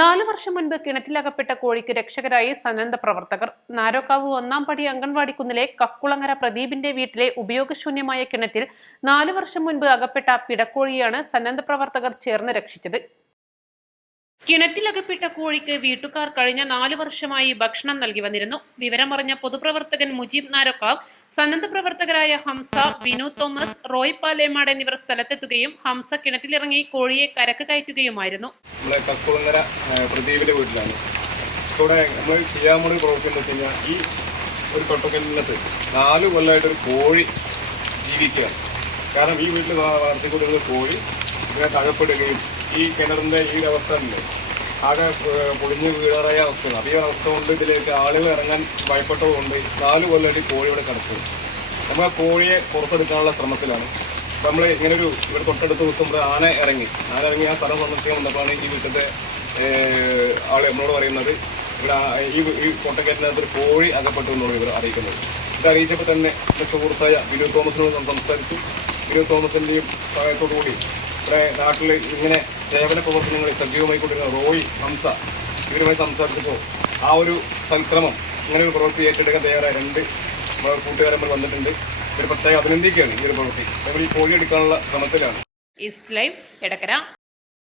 4 വർഷം മുൻപ് കിണറ്റിലകപ്പെട്ട കോഴിക്ക് രക്ഷകരായി സന്നദ്ധ പ്രവർത്തകർ. നാരോക്കാവ് 1-ാം പടി അംഗൻവാടിക്കുന്നിലെ കക്കുളങ്ങര പ്രദീപിന്റെ വീട്ടിലെ ഉപയോഗശൂന്യമായ കിണറ്റിൽ 4 വർഷം മുൻപ് അകപ്പെട്ട പിടക്കോഴിയാണ് സന്നദ്ധ പ്രവർത്തകർ ചേർന്ന് രക്ഷിച്ചത്. കിണറ്റിലകപ്പെട്ട കോഴിക്ക് വീട്ടുകാർ കഴിഞ്ഞ 4 വർഷമായി ഭക്ഷണം നൽകി വന്നിരുന്നു. വിവരമറിഞ്ഞ പൊതുപ്രവർത്തകൻ മുജീബ് നാരോക്കാവ്, സന്നദ്ധ പ്രവർത്തകരായ ഹംസ, വിനു തോമസ്, റോയ് പാലേമാട് എന്നിവർ സ്ഥലത്തെത്തുകയും ഹംസ കിണറ്റിലിറങ്ങി കോഴിയെ കരക്ക് കയറ്റുകയുമായിരുന്നു. നമ്മളെ കക്കുളങ്ങര പ്രദീപിന്റെ വീട്ടിലാണ് ഇവിടെ നമ്മൾ ചെയ്യാൻ പ്രവർത്തിക്കുന്ന ഈ ഒരു തൊട്ടക്കലിനകത്ത് 4 കൊല്ലമായിട്ടൊരു കോഴി ജീവിക്കുകയാണ്. കാരണം ഈ വീട്ടിൽ വളർത്തിക്കൊണ്ടിരുന്ന കോഴി ഇതിനകത്ത് അകപ്പെടുകയും ഈ കിണറിൻ്റെ ഈ ഒരു അവസ്ഥ ഉണ്ട്, ആകെ പൊളിഞ്ഞ് വീഴാറായ അവസ്ഥയാണ്. അപ്പോൾ ഈ അവസ്ഥ കൊണ്ട് ഇതിലേക്ക് ആളുകൾ ഇറങ്ങാൻ ഭയപ്പെട്ടതുകൊണ്ട് 4 കൊല്ലമായിട്ട് കോഴി ഇവിടെ കിടക്കും. നമ്മൾ ആ കോഴിയെ പുറത്തെടുക്കാനുള്ള ശ്രമത്തിലാണ്. അപ്പോൾ നമ്മൾ ഇങ്ങനൊരു ഇവിടെ തൊട്ടടുത്ത ദിവസം ഇവിടെ ആന ഇറങ്ങി ആ സ്ഥലം സന്ദർശിക്കാൻ വന്നപ്പോഴാണ് ഈ വീട്ടിലത്തെ ആൾ നമ്മളോട് പറയുന്നത് ഇവിടെ ഈ കൊട്ടക്കയറ്റിനകത്തൊരു കോഴി അകപ്പെട്ടു എന്നാണ് ഇവർ അറിയിക്കുന്നത്. ഇത് അറിയിച്ചപ്പോൾ തന്നെ എൻ്റെ സുഹൃത്തായ വിനു തോമസിനോട് സംസാരിച്ചു. വിനു തോമസിൻ്റെയും സഹായത്തോടുകൂടി ഇവിടെ നാട്ടിൽ ഇങ്ങനെ സേവന പ്രവർത്തനങ്ങളിൽ സജീവമായി കൊണ്ടിരുന്ന റോയ്, ഹംസ ഇവരുമായി സംസാരിച്ചപ്പോൾ ആ ഒരു സൽക്രമം ഇങ്ങനെ ഒരു പ്രവൃത്തി ഏറ്റെടുക്കാൻ തയ്യാറായ 2 കൂട്ടുകാരന്മാർ വന്നിട്ടുണ്ട്. ഒരു പ്രത്യേക അഭിനന്ദിക്കുകയാണ് ഈ ഒരു പ്രവൃത്തി. നമ്മൾ ഈ കോഴി എടുക്കാനുള്ള ശ്രമത്തിലാണ്. East live Edakkara.